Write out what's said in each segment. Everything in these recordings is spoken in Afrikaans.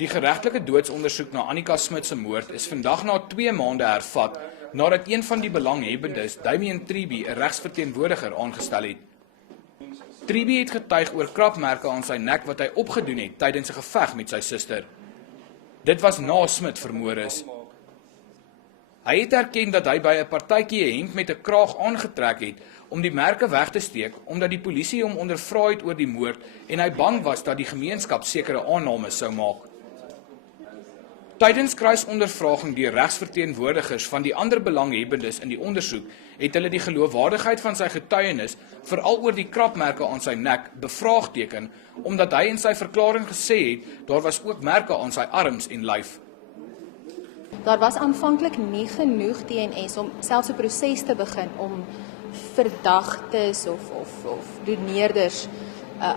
Die geregtelike doodsondersoek na Annika Smit se moord is vandag na 2 maande hervat nadat een van die belanghebbendes, Damian Triebie, 'n regsverteenwoordiger aangestel het. Triebie het getuig oor krapmerke aan sy nek wat hy opgedoen het tydens 'n geveg met sy suster. Dit was na Smit vermoor is. Hy het erken dat hy by 'n partytjie 'n hemp met 'n kraag aangetrek het om die merke weg te steek omdat die polisie hom ondervra het oor die moord en hy bang was dat die gemeenskap sekere aannames sou maak. Tydens kruisondervraging deur regsverteenwoordigers van die ander belanghebbendes in die ondersoek het hulle die geloofwaardigheid van sy getuienis, veral oor die krapmerke aan sy nek, bevraagteken omdat hy in sy verklaring gesê het daar was ook merke aan sy arms en lyf. Daar was aanvanklik nie genoeg DNS om selfs 'n proses te begin om verdagtes of doneerders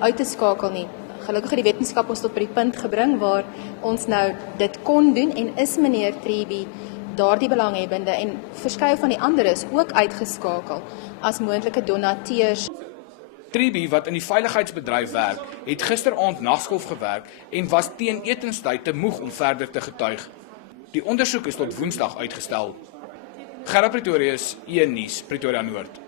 uit te skakel nie. Gelukkig het die wetenskap ons tot by die punt gebring waar ons nou dit kon doen en is meneer Triebie, daardie belanghebbende en verskeie van die ander is ook uitgeskakel as moontlike donateurs. Triebie, wat in die veiligheidsbedryf werk, het gisteraand nagskof gewerk en was teen etenstyd te moeg om verder te getuig. Die ondersoek is tot Woensdag uitgestel. Gerard Pretorius, E-nuus, Pretoria Noord.